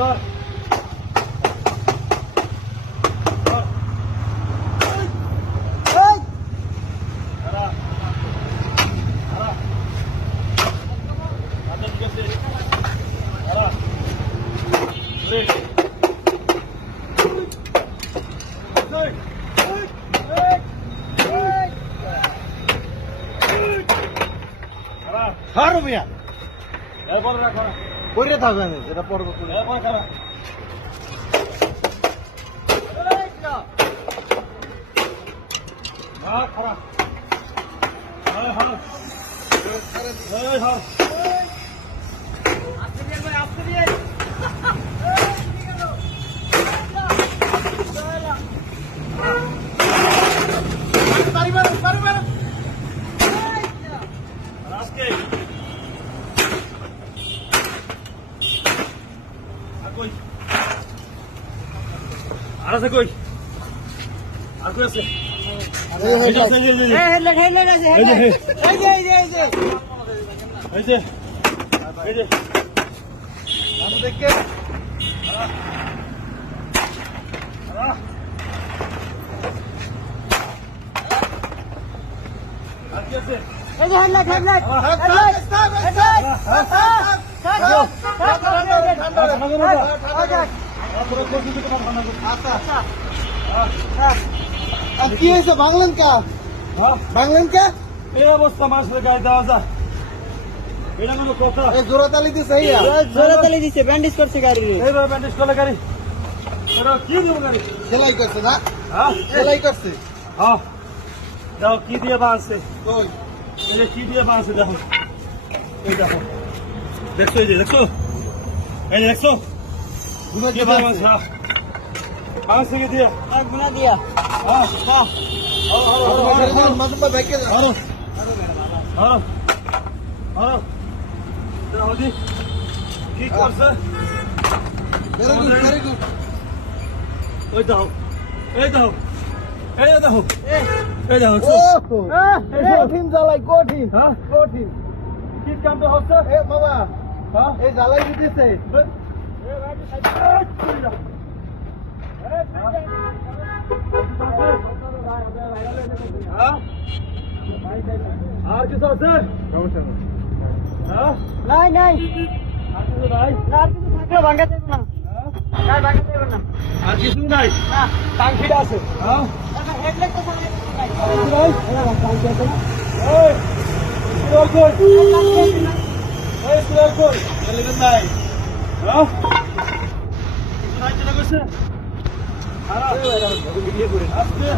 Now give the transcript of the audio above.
ধর করে থাকবেন যেটা পর্ব করে আর আছে কই আর কই আছে কি হয়েছে বাংলেন কা বাংলেন কা এই অবস্থা মাসলে গায়ে দেওয়া যায় এটা কোনো কথা জোড়া তালি দিছে জোরে তালি দিছে ব্যান্ডেজ করছে গাড়ি এইভাবে ব্যান্ডেজ করলে গাড়ি এটা কি দিব গাড়ি সেলাই করছে না হ্যাঁ সেলাই করছে হ্যাঁ দেখো কি দিয়ে বাঁধছে কই এই যে কি দিয়ে বাঁধছে দেখো এই দেখো দেখছো এই যে দেখছো এই যে দেখছো ঘুমে কি বাঁধছে বাঁধছে কি দিয়ে গুনা দিয়া হ্যাঁ হ্যাঁ মাসুম ভাই ব্যাকে হ্যাঁ হ্যাঁ হ্যাঁ দেখো দি কি করছে ভেরি গুড ওই দাও এই দাও এই দেখো এই দেখো কঠিন জ্বালাই কঠিন হ্যাঁ কঠিন কি কামটা হচ্ছে এ বাবা হ্যাঁ এই জ্বালাই দিতেছে আর কিছু আছে হ্যাঁ নাই নাই আর কিছু নাই আর কিছু থাকলে ভাঙা যাবে না আর ভাঙা যাবে না আর কিছু নাই না টাঙ্কিটা আছে হ্যাঁ হেডলাইট তো সামনে নাই এই সুরাল কই এই সুরাল কই চলেন ভাই হ্যাঁ কিছু নাই যেটা কইছে ভিডিও করে আজকে